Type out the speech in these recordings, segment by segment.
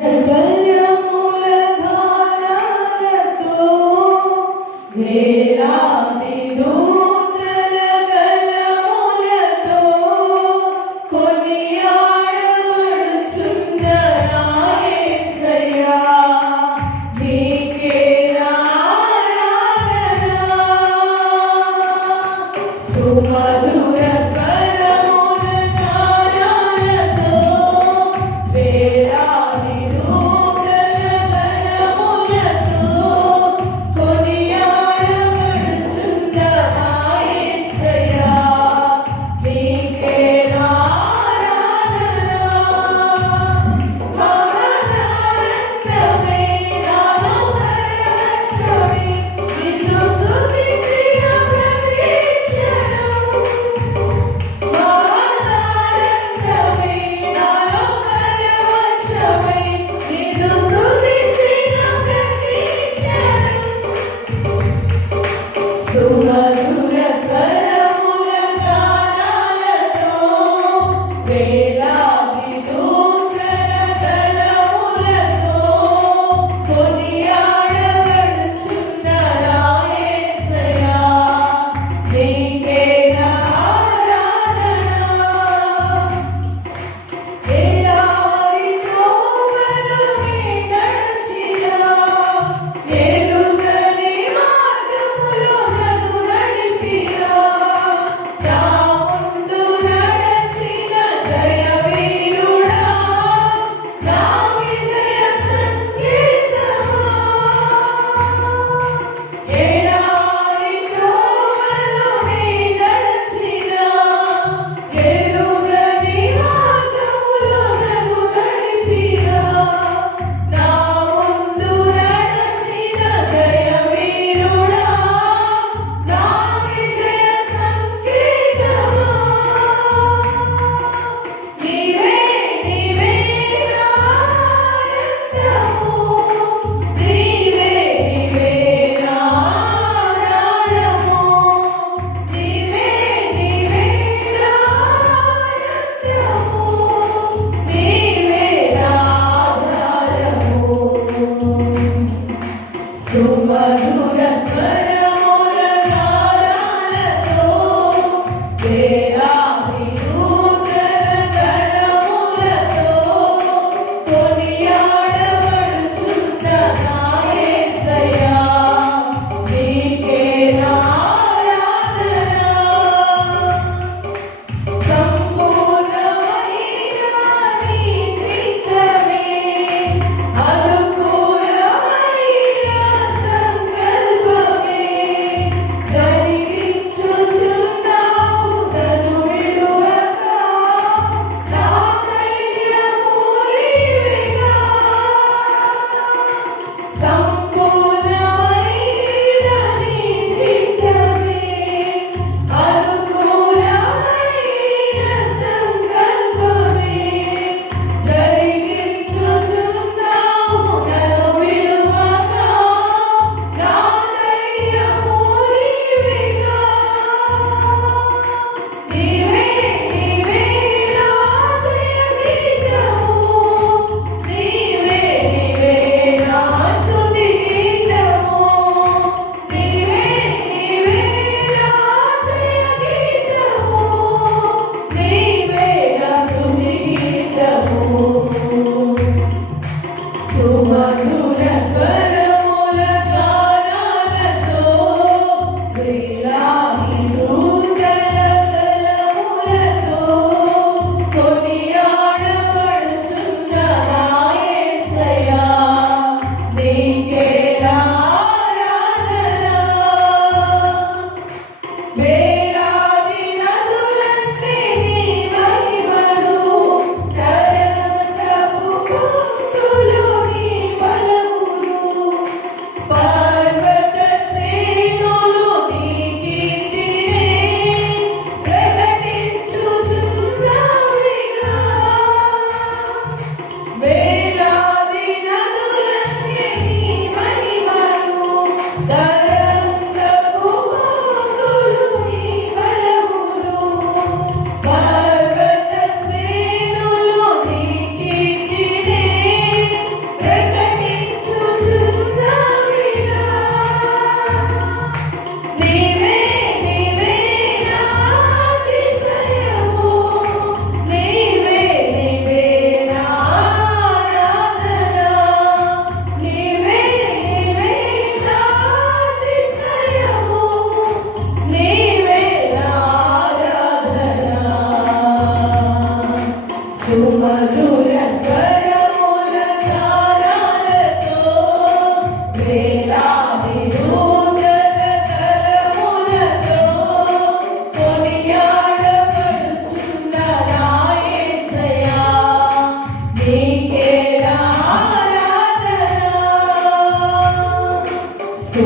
Yeah. Thank you.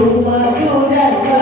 Chupa, chupa, chupa.